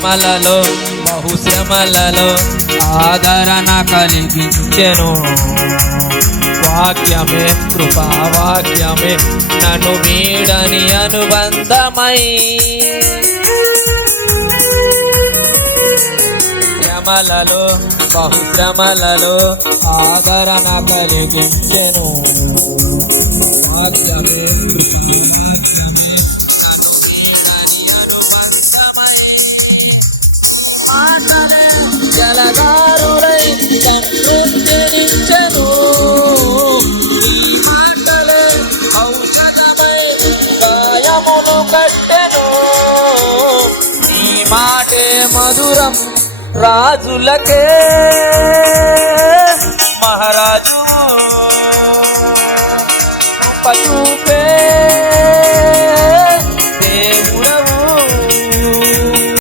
శ్రమలలో బహుశ్రమలలో ఆదరణ కలిగించెను. వాక్యమే కృపావాక్యమే నన్ను వీడని అనుబంధమై శ్రమలలో బహుశ్రమలలో ఆదరణ కలిగించెను. వాక్యమే జలగారులై సంతృప్తినిచ్చెను. ఈ మాటలే ఔషధమై గాయమును కట్టెను. ఈ మాటే మధురం రాజులకే మహారాజు పశు